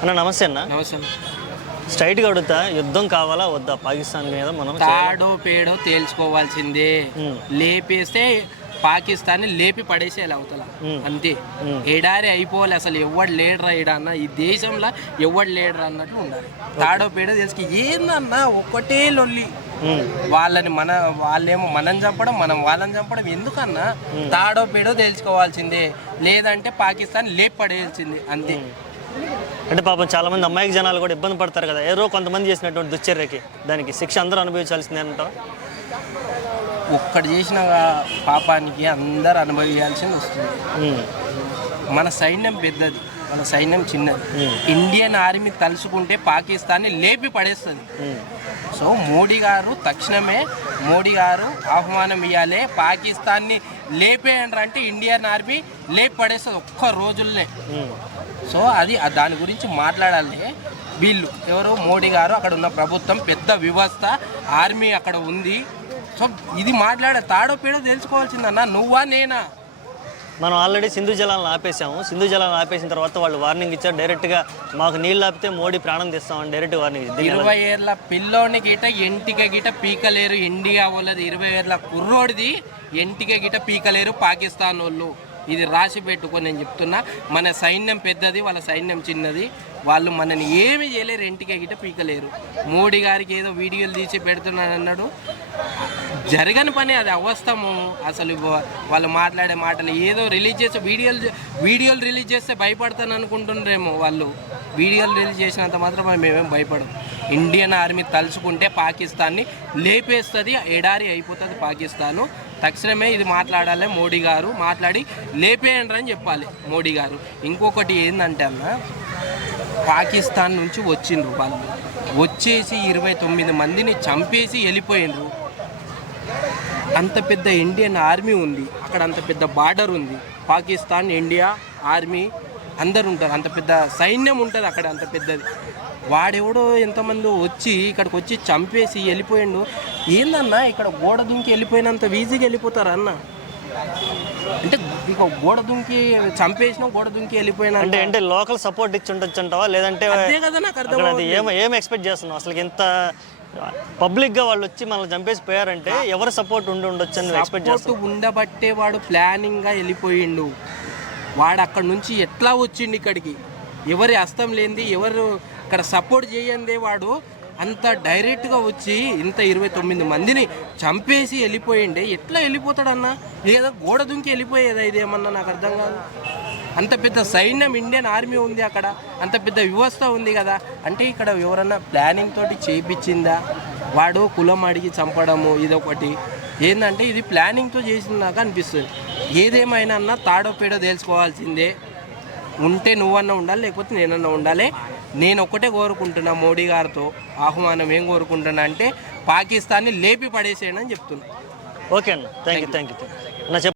అన్న నమస్తే అన్న. నమస్తే. స్ట్రైట్గా అడుగుతా, యుద్ధం కావాలా వద్దా పాకిస్తాన్ మీద? మనం తాడో పేడో తేల్చుకోవాల్సిందే. లేపేస్తే పాకిస్తాన్ లేపి పడేసేయాలి అవతల, అంతే. ఎడారి అయిపోవాలి, అసలు ఎవడు లేడరా ఈడ అన్న, ఈ దేశంలో ఎవడు లేడరా అన్నట్లు ఉండాలి. తాడో పేడో తెలుసుకు ఏందన్నా ఒక్కటే లొల్లి. వాళ్ళేమో మనం చంపడం, మనం వాళ్ళని చంపడం. ఎందుకన్నా తాడో పేడో తెలుసుకోవాల్సిందే, లేదంటే పాకిస్తాన్ లేపి పడేయాల్సిందే, అంతే. అంటే పాపం చాలా మంది అమ్మాయికి జనాలు కూడా ఇబ్బంది పడతారు కదా, ఏదో కొంతమంది చేసినటువంటి దుశ్చర్యకి దానికి శిక్ష అందరూ అనుభవించాల్సిందే అంటావు? ఒక్కడు చేసిన పాపానికి అందరు అనుభవించాల్సింది వస్తుంది. మన సైన్యం పెద్దది, మన సైన్యం చిన్నది. ఇండియన్ ఆర్మీ తలుచుకుంటే పాకిస్తాన్ని లేపి పడేస్తుంది. సో మోడీ గారు తక్షణమే ఆహ్వానం ఇవ్వాలి, పాకిస్తాన్ని లేపేయండి అంటే ఇండియన్ ఆర్మీ లేపి పడేస్తుంది ఒక్క రోజుల్నే. సో అది దాని గురించి మాట్లాడాలి. వీళ్ళు ఎవరు, మోడీ గారు, అక్కడ ఉన్న ప్రభుత్వం, పెద్ద వ్యవస్థ, ఆర్మీ అక్కడ ఉంది. సో ఇది మాట్లాడే తాడో పేడో తెలుసుకోవాల్సిందన్నా, నువ్వా నేనా? మనం ఆల్రెడీ సింధు జలాలను ఆపేసాము. సింధు జలాలను ఆపేసిన తర్వాత వాళ్ళు వార్నింగ్ ఇచ్చారు, డైరెక్ట్గా మాకు నీళ్ళు ఆపితే మోడీ ప్రాణం తీస్తామని డైరెక్ట్ వార్నింగ్. 20 ఏళ్ళ పిల్లోని గిట ఎంటిక గిట పీకలేరు ఇండియా వాళ్ళది. 20 ఏళ్ళ కుర్రోడిది ఎంటిక గిట పీకలేరు పాకిస్తాన్ వాళ్ళు. ఇది రాసి పెట్టుకొని నేను చెప్తున్నా. మన సైన్యం పెద్దది, వాళ్ళ సైన్యం చిన్నది. వాళ్ళు మనని ఏమి చేయలేరు, ఎంటిక గిట పీకలేరు. మోడీ గారికి ఏదో వీడియోలు తీసి పెడుతున్నాను అన్నాడు, జరగని పని అది. అవస్థము అసలు. వాళ్ళు మాట్లాడే మాటలు ఏదో రిలీజ్ చేస్తే వీడియోలు రిలీజ్ చేస్తే భయపడతాను అనుకుంటుండ్రేమో వాళ్ళు. వీడియోలు రిలీజ్ చేసినంత మాత్రం మేమేం భయపడం. ఇండియన్ ఆర్మీ తలుచుకుంటే పాకిస్తాన్ని లేపేస్తుంది, ఎడారి అయిపోతుంది పాకిస్తాను. తక్షణమే ఇది మాట్లాడాలి మోడీ గారు, మాట్లాడి లేపేయండి అని చెప్పాలి మోడీ గారు. ఇంకొకటి ఏంటంటే అన్న, పాకిస్తాన్ నుంచి వచ్చిండ్రు వాళ్ళు, వచ్చేసి 29 మందిని చంపేసి వెళ్ళిపోయిండ్రు. అంత పెద్ద ఇండియన్ ఆర్మీ ఉంది అక్కడ, అంత పెద్ద బార్డర్ ఉంది. పాకిస్తాన్, ఇండియా ఆర్మీ అందరు ఉంటారు, అంత పెద్ద సైన్యం ఉంటుంది అక్కడ, అంత పెద్దది. వాడెవడో ఎంతమంది వచ్చి ఇక్కడికి వచ్చి చంపేసి వెళ్ళిపోయిండు. ఏందన్నా ఇక్కడ గోడ దుంకి వెళ్ళిపోయినంత ఈజీగా వెళ్ళిపోతారా అన్న? అంటే ఇక గోడ దుంకి చంపేసినా గోడ దుంకి వెళ్ళిపోయినా అంటే లోకల్ సపోర్ట్ ఇచ్చి ఉండొచ్చు అంటావా? లేదంటే అదే కదా నాకు అర్థం. ఏం ఎక్స్పెక్ట్ చేస్తున్నావు అసలు? ఇంత పబ్లిక్గా వాళ్ళు వచ్చి మనల్ని చంపేసి పోయారంటే ఎవరు సపోర్ట్ ఉండొచ్చు అని ఎక్స్పెక్ట్ చేస్తావు? ఉండబట్టే వాడు ప్లానింగ్గా వెళ్ళిపోయిండు. వాడు అక్కడ నుంచి ఎట్లా వచ్చిండు ఇక్కడికి? ఎవరి హస్తం లేనిది, ఎవరు ఇక్కడ సపోర్ట్ చేయందే వాడు అంత డైరెక్ట్గా వచ్చి ఇంత 29 మందిని చంపేసి వెళ్ళిపోయిండే. ఎట్లా వెళ్ళిపోతాడన్నా? లేదా గోడ దుంకి వెళ్ళిపోయేదా ఇదేమన్నా? నాకు అర్థం కాదు. అంత పెద్ద సైన్యం, ఇండియన్ ఆర్మీ ఉంది అక్కడ, అంత పెద్ద వ్యవస్థ ఉంది కదా. అంటే ఇక్కడ ఎవరన్నా ప్లానింగ్ తోటి చేయించిందా? వాడు కులం అడిగి చంపడము ఇదొకటి. ఏంటంటే ఇది ప్లానింగ్తో చేసిందాకా అనిపిస్తుంది. ఏదేమైనా అన్నా తాడో పేడో తెలుసుకోవాల్సిందే. ఉంటే నువ్వన్నా ఉండాలి, లేకపోతే నేనన్నా ఉండాలి. నేను ఒక్కటే కోరుకుంటున్నా మోడీ గారితో ఆహ్వానం. ఏం కోరుకుంటున్నా అంటే పాకిస్తాన్ని లేపి పడేసేయండి అని చెప్తున్నా. ఓకే అన్న, థ్యాంక్ యూ.